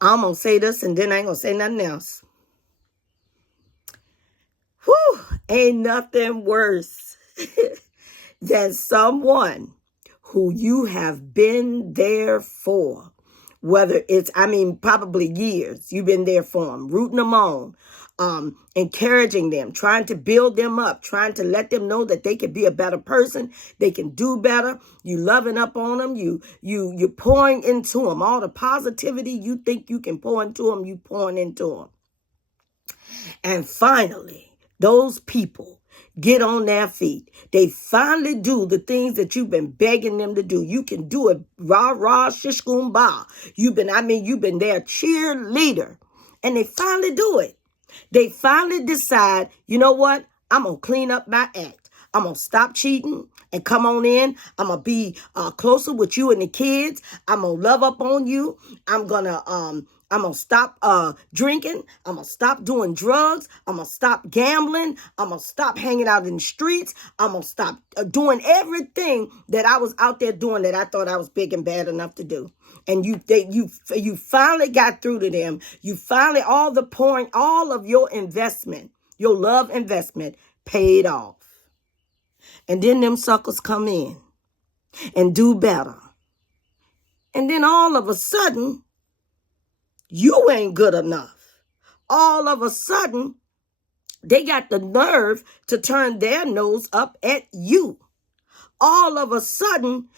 I'm going to say this and then I ain't going to say nothing else. Whew, ain't nothing worse than someone who you have been there for. Whether it's, probably years, you've been there for them, rooting them on, encouraging them, trying to build them up, trying to let them know that they can be a better person, they can do better. You loving up on them, you pouring into them all the positivity you think you can pour into them, you pouring into them. And finally, those people get on their feet. They finally do the things that you've been begging them to do. You can do it. Rah, rah, shish, boom, bah. You've been their cheerleader. And they finally do it. They finally decide, you know what? I'm going to clean up my act. I'm going to stop cheating and come on in. I'm going to be closer with you and the kids. I'm going to love up on you. I'm going to stop drinking. I'm going to stop doing drugs. I'm going to stop gambling. I'm going to stop hanging out in the streets. I'm going to stop doing everything that I was out there doing that I thought I was big and bad enough to do. And you finally got through to them. You finally, all of your investment, your love investment paid off. And then them suckers come in and do better. And then all of a sudden, you ain't good enough. All of a sudden, they got the nerve to turn their nose up at you. All of a sudden,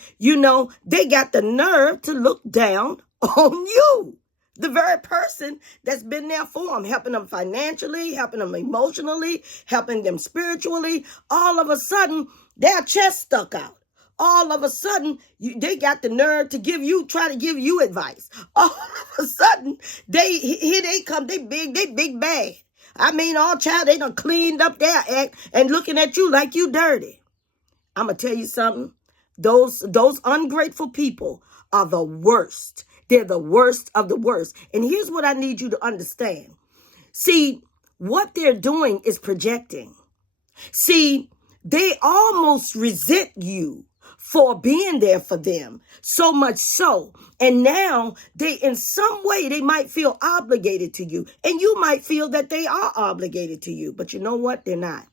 they got the nerve to look down on you. The very person that's been there for them, helping them financially, helping them emotionally, helping them spiritually. All of a sudden, their chest stuck out. All of a sudden, they got the nerve to try to give you advice. All of a sudden, here they come, they big bad. They done cleaned up their act and looking at you like you dirty. I'm going to tell you something. Those ungrateful people are the worst. They're the worst of the worst. And here's what I need you to understand. See, what they're doing is projecting. See, they almost resent you for being there for them, so much so. And now in some way, they might feel obligated to you. And you might feel that they are obligated to you. But you know what? They're not.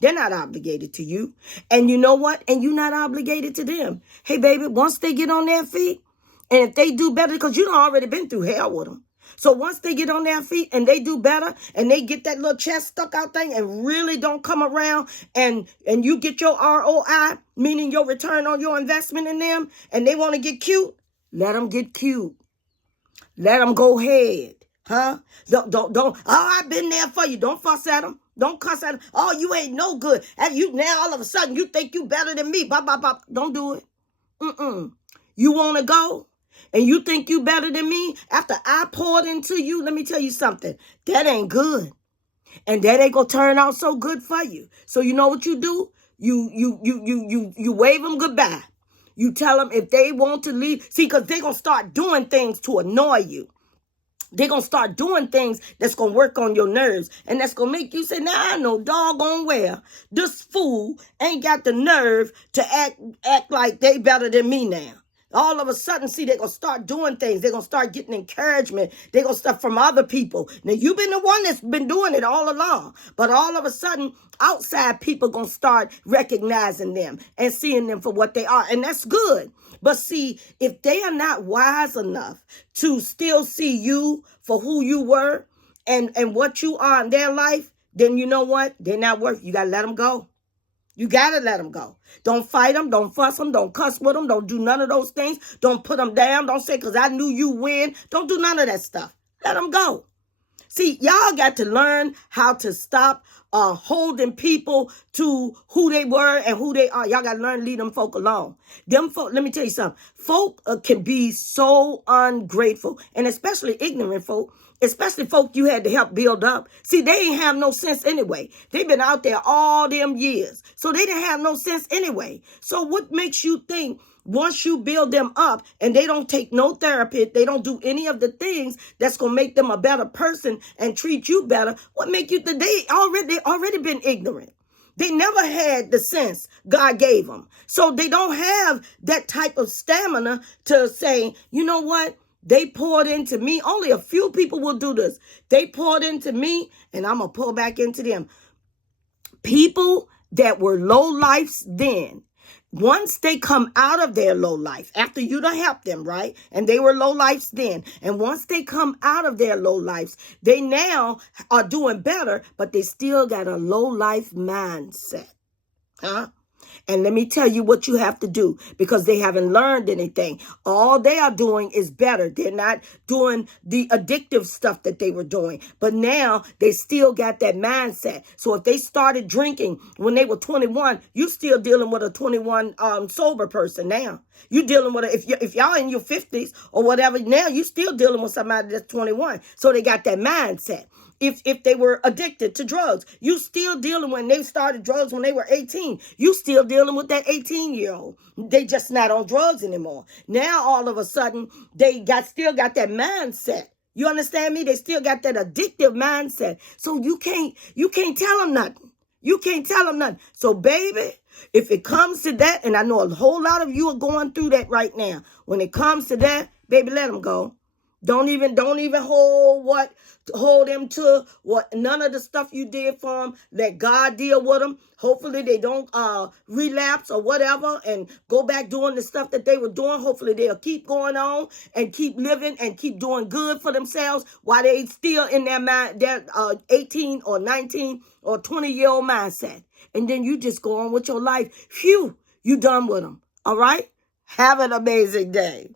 They're not obligated to you. And you know what? And you're not obligated to them. Hey, baby, once they get on their feet, and if they do better, because you've already been through hell with them. So once they get on their feet and they do better, and they get that little chest stuck out thing and really don't come around, and you get your ROI, meaning your return on your investment in them, and they want to get cute, let them get cute. Let them go ahead. Huh? Don't. Oh, I've been there for you. Don't fuss at them. Don't cuss at them. Oh, you ain't no good. And you now all of a sudden you think you better than me. Bop, bop, bop. Don't do it. You want to go? And you think you better than me after I poured into you? Let me tell you something. That ain't good. And that ain't gonna turn out so good for you. So you know what you do? You wave them goodbye. You tell them if they want to leave. See, because they're gonna start doing things to annoy you. They're going to start doing things that's going to work on your nerves. And that's going to make you say, nah, I know doggone well this fool ain't got the nerve to act like they better than me now. All of a sudden, see, they're going to start doing things. They're going to start getting encouragement. They're going to start from other people. Now, you've been the one that's been doing it all along. But all of a sudden, outside people going to start recognizing them and seeing them for what they are. And that's good. But see, if they are not wise enough to still see you for who you were and what you are in their life, then you know what? They're not worth it. You got to let them go. You got to let them go. Don't fight them. Don't fuss them. Don't cuss with them. Don't do none of those things. Don't put them down. Don't say, because I knew you win. Don't do none of that stuff. Let them go. See, y'all got to learn how to stop holding people to who they were and who they are. Y'all got to learn to leave them folk alone. Them folk, let me tell you something. Folk can be so ungrateful, and especially ignorant folk, especially folk you had to help build up. See, they ain't have no sense anyway. They've been out there all them years, so they didn't have no sense anyway. So what makes you think once you build them up and they don't take no therapy, they don't do any of the things that's going to make them a better person and treat you better, what make you think they already been ignorant? They never had the sense God gave them. So they don't have that type of stamina to say, you know what? They poured into me. Only a few people will do this. They poured into me, and I'm going to pour back into them. People that were low lifes then, once they come out of their low life, after you done helped them, right? And they were low lives then. And once they come out of their low lives, they now are doing better, but they still got a low life mindset. Huh? And let me tell you what you have to do, because they haven't learned anything. All they are doing is better. They're not doing the addictive stuff that they were doing. But now they still got that mindset. So if they started drinking when they were 21, you still dealing with a 21 sober person now. You dealing with if y'all in your 50s or whatever, now you still dealing with somebody that's 21. So they got that mindset. If they were addicted to drugs, you still dealing when they started drugs when they were 18. You still dealing with that 18-year-old. They just not on drugs anymore. Now all of a sudden they still got that mindset. You understand me? They still got that addictive mindset. So you can't tell them nothing. You can't tell them nothing. So baby, if it comes to that, and I know a whole lot of you are going through that right now. When it comes to that, baby, let them go. Don't even hold them to what none of the stuff you did for them. Let God deal with them. Hopefully they don't relapse or whatever and go back doing the stuff that they were doing. Hopefully they'll keep going on and keep living and keep doing good for themselves while they still in their mind, their 18 or 19 or 20-year-old mindset. And then you just go on with your life. Phew, you done with them. All right? Have an amazing day.